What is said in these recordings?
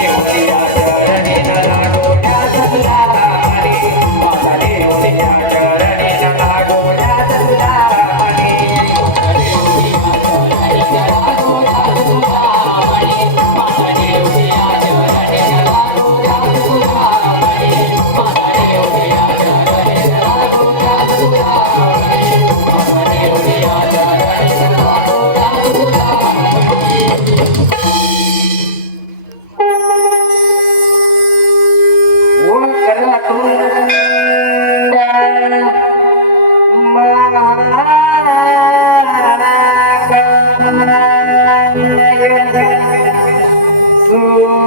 que un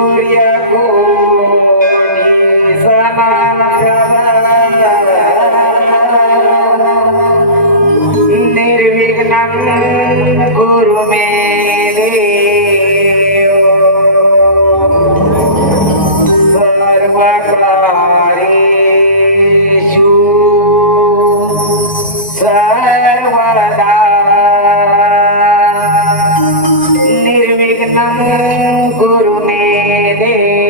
Surya Kodi Samana दे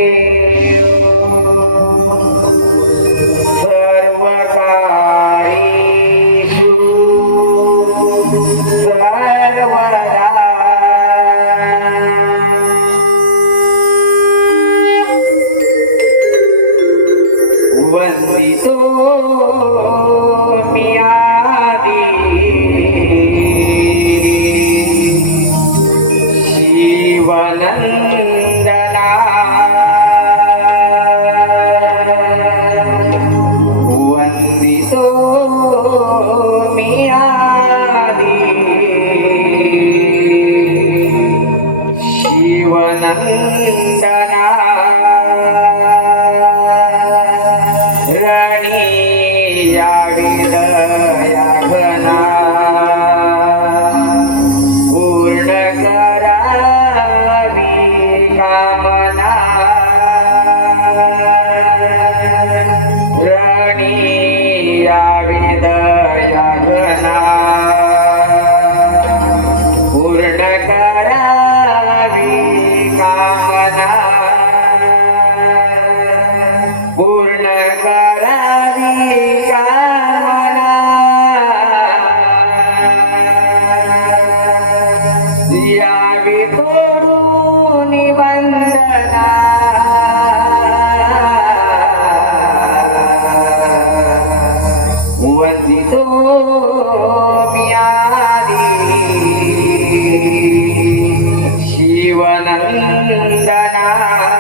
Yeah.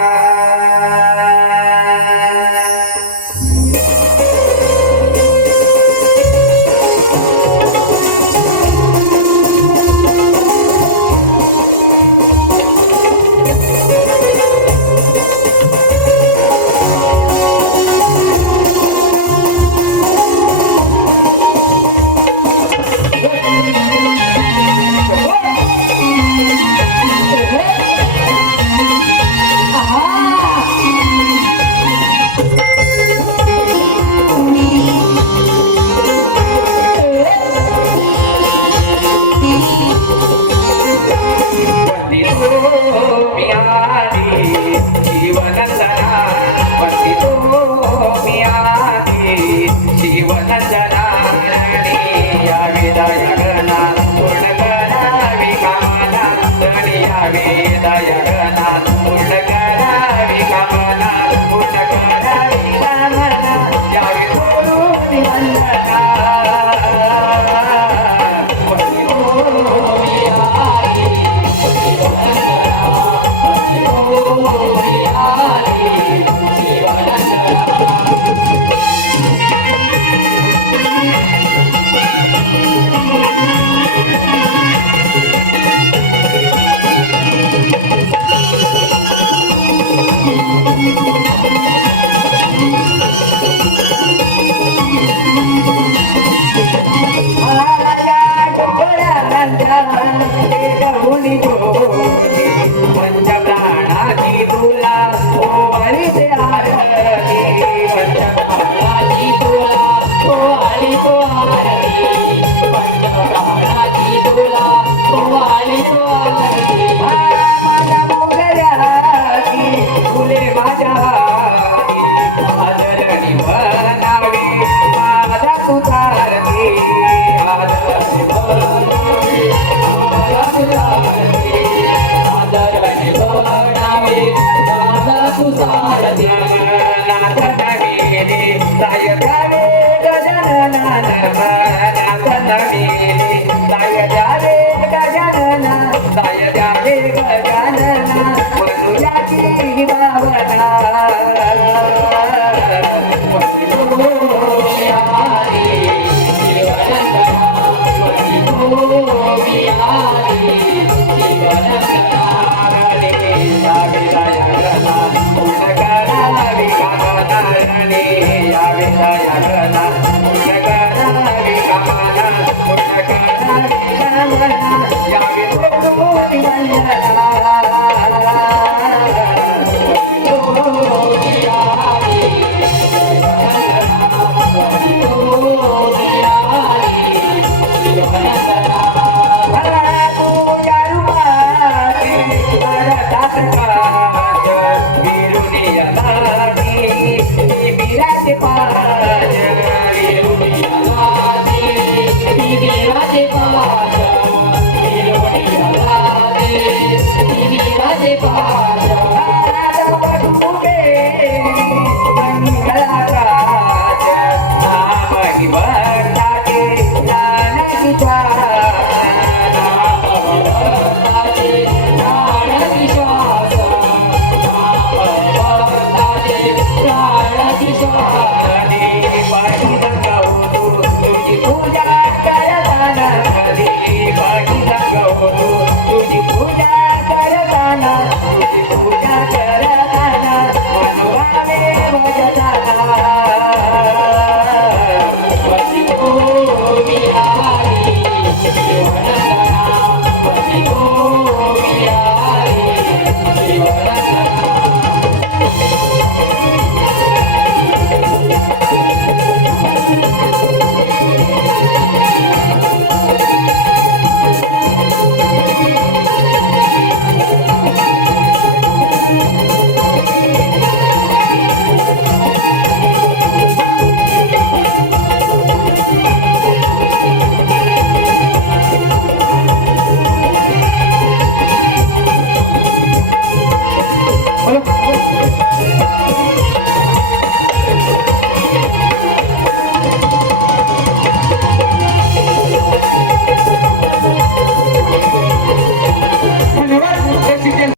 జీవనంగా Cruzar a terra